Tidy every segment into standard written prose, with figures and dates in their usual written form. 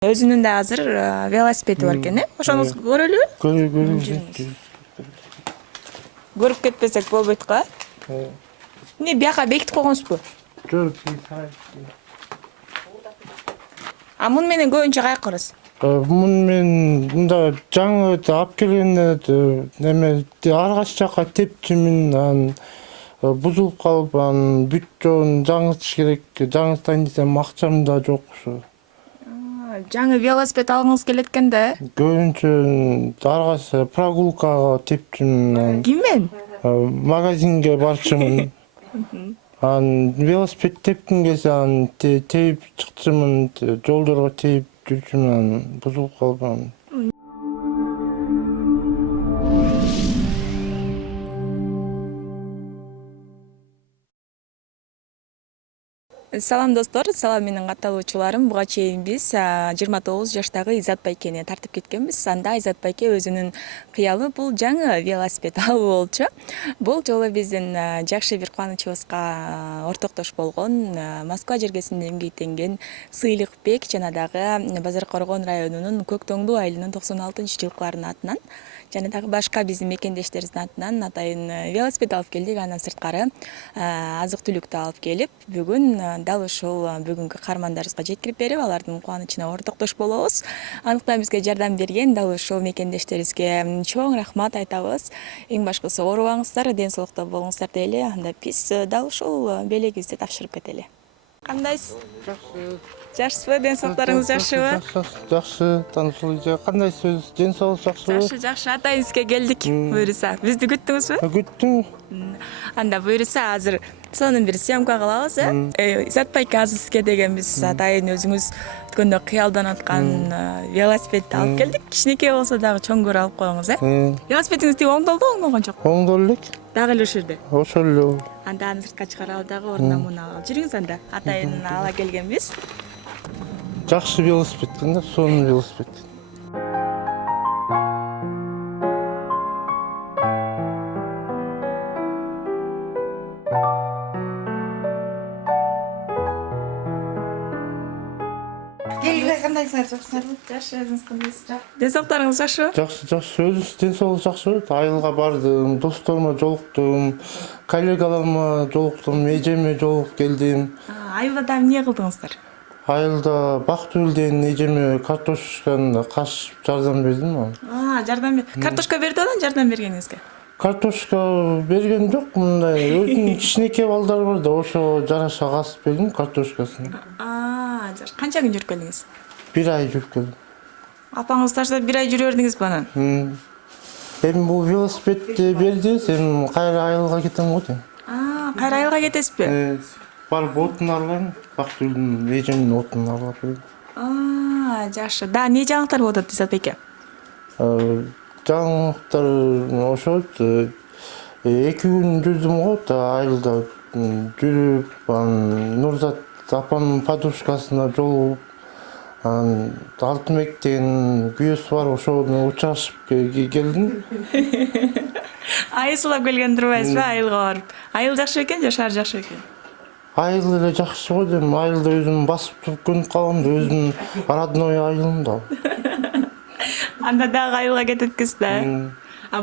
Өзүнүн да азыр велосипеди бар экен, ошону көрөлүбү? Көрүп Көрүп кетпесек болбойт го. Эмне бияка бекитип койгонсузбу? А муну менен көбүнчө каяка барасыз? Муну мен мында жаңы алып келгенде неме ар кайсы жака тепчимин, анан бузулуп калып, анан бүт жоон жаңыртыш керек. Жаңыртайын десем акчам да жок ошо. Жаңы велосипед алгыңыз келет экен да. Көбүнчө ар кайсы прогулкага тепчимин, Ким менен? магазинге барчымын. Анан велосипед тепким келсе анан теип чыкчымын, жолдорго теип жүрчүмүн, анан бузулуп калып анан. Салам достор, салам менин катталуучуларым. Буга чейин биз 29 жаштагы Изат Байкени тартып кеткенбиз. Анда Изат Байке өзүнүн кыялы бул жаңы велосипед алуу болчу. Бул жолу биздин жакшы бир кубанычыбызга ортоктош болгон Москва жергесинен кейтенген Сыйлыкбек жана дагы Базар Коргон районунун Көктөңдү айылынын 96-жылкыларынын атынан жана дагы башка биздин мекендештерибиздин атынан атайын велосипед алып келдик. Андан сырткары азык-түлүктү алып келип, бүгүн дал ушул бүгүнкү каармандарыбызга жеткирип берип, алардын кубанычына ортоктош болобуз. Андыктан бизге жардам берген дал ушул мекендештерибизге чоң рахмат айтабыз. Эң башкысы оорубаңыздар, ден соолукта болуңуздар дейли. Анда биз дал ушул белегибизди тапшырып кетели. Кандайсыз? Жакшысызбы? Ден соолуктарыңыз жакшыбы? Жакшы, Тансулжа. Кандайсыз? Ден соолук жакшыбы? Жакшы. Атайыңызга келдик. Буюрса, бизди күттүңүзбү? Күттүм. Анда буюрса, азыр сонун бир съемка кылабыз, Изат Байке азыр сизге деген биз атайын өзүңүз өткөндө кыялданып аткан велосипедти алып келдик. Кичинекей болсо дагы чоңгөр алып коюңуз, Велосипедиңиз тиги оңдолду, оңдолгон жокпу? Оңдолду элек. Дагы эле ушул жерде. Ошол эле. Анда аны сыртка чыгаралы дагы ордуна муну алып жүрүңүз анда. Атайын ала келгенбиз. Жакшы велосипед да, сонун велосипед. Кандайсыңар, жакшысыңарбы? Жакшы, өзүңүз кандайсыз? Ден соолуктарыңыз жакшыбы? Жакшы. Өзүңүз ден соолук жакшыбы? Айылга бардым, досторума жолуктум, коллегаларыма жолуктум, эжеме жолугуп келдим. Айылда дагы эмне кылдыңыздар? Айылда Бактыгүлден эжеме картошканы кашып жардам бердим. Жардам бер. Картошка берди анан жардам бергениңизге? Картошка берген жок, мындай өзүнүн кичинекей балдары бар да, ошого жараша касып бердим картошкасын. Канча күн жүрүп келдиңиз? 1 ай жүрүп келдим. Апаңыз таштап 1 ай жүрө бердиңизби анан? Эми бул велосипедти берди, сен кайра айылга кетем го дейм. Кайра айылга кетесизби? Барып отун алайын, Бактыгүлдүн эжемдин отунун алып бердим. Жакшы. Да, эмне жаңылыктар болуп атат, Изат Байке? Жаңылыктар ошо 2 күн жүрдүм го айылда жүрүп, анан Нурзат апамдын подружкасына жолугуп, анан Алтынбек деген күйөөсү бар, ошону учурашып келдим. Айылсылап келген турбайсызбы айылга барып? Айыл жакшы экен же шаар жакшы экен? Айыл эле жакшы го дейм, айылда өзүм басып туруп көнүп калгам да, өзүмдүн родной айылым да. Анда дагы айылга кететкиз да.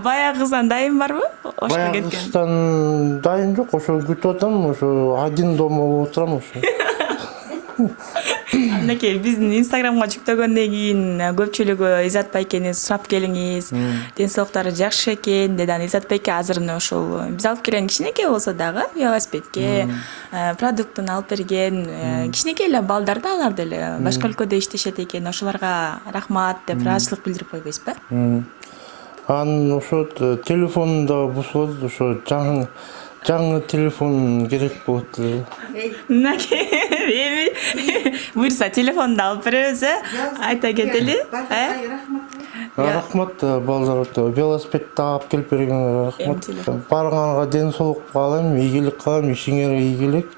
Баягы кыздан дайым барбы? Ошко кеткен. Баягы кыздан дайым жок, ошо күтүп атам, ошо один дома болуп отурам ошо. Анакей биздин Инстаграмга жүктөгөндөн кийин көпчүлүгү Изат Байкени сурап келиңиз, ден соолуктары жакшы экен деди. Анан Изат Байке азыр мына ошол биз алып келген кичинекей болсо дагы велосипедке продуктун алып берген кичинекей эле балдар да, алар деле башка өлкөдө иштешет экен. Ошолорго рахмат деп ыраазычылык билдирип койбойсузбу? Анан ошо телефонунда бузулат, ошо жаңы телефон керек болот эле. Эми буюрса телефонду алып беребиз, айта кетели. Рахмат балдар, велосипедти алып келип бергениңерге рахмат. Барыңарга ден соолук каалайм, ийгилик каалайм, ишиңерге ийгилик.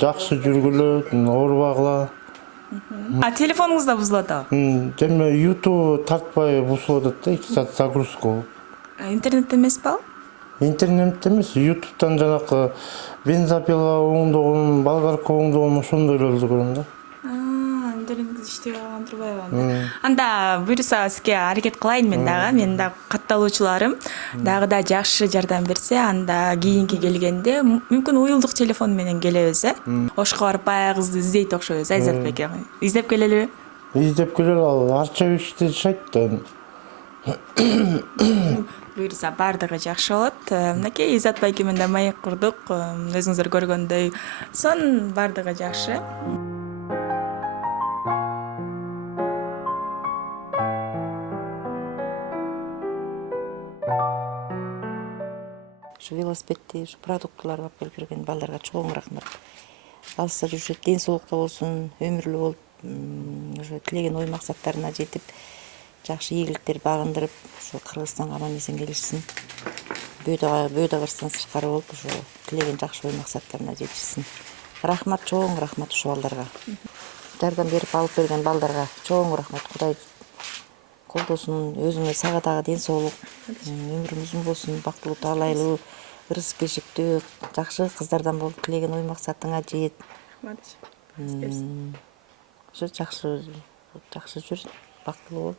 Жакшы жүргүлө, оорубагыла. Телефонуңуз да бузулуп атабы? Деме YouTube тартпай бузулуп атат да, 2 саат загрузка болуп. Интернетте эмеспи ал? Интернетте эмес, YouTube'дан жанакы бензопила оңдогон, болгарка оңдогон ошондой эле көрөм да. колуңуз иштебей калган турбайбы анда? Анда буюрса сизге аракет кылайын мен дагы. Менин да катталуучуларым дагы да жакшы жардам берсе, анда кийинки келгенде мүмкүн уюлдук телефон менен келебиз, Ошко барып баягы кызды издейт окшойбуз, Изатбек. Издеп келелиби? издеп келер, ал Арчабекте жашайт да. Буюрса баардыгы жакшы болот. Мынакей Изат байке менен да маек курдук. Өзүңүздөр көргөндөй сон баардыгы жакшы. Ушу велосипедти, ушу продуктыларды алып келип берген балдарга чоң рахмат. Алыста жүрүшөт, ден соолукта болсун, өмүрлүү болуп, ошо тилеген ой максаттарына жетип, жакшы ийгиликтер багындырып, ошо Кыргызстанга аман эсен келишсин. Бөөдө кырсыдан сырткары болуп, ошо тилеген жакшы ой максаттарына жетишсин. Рахмат, чоң рахмат ушул балдарга. Жардам берип алып берген балдарга чоң рахмат. Кудай колдосун, өзүңө сага дагы ден соолук, өмүрүң узун болсун, бактылуу, таалайлуу, ырыс бешиктүү, жакшы кыздардан болуп, тилеген ой максатыңа жет. Ошо жакшы жүр, бактылуу бол.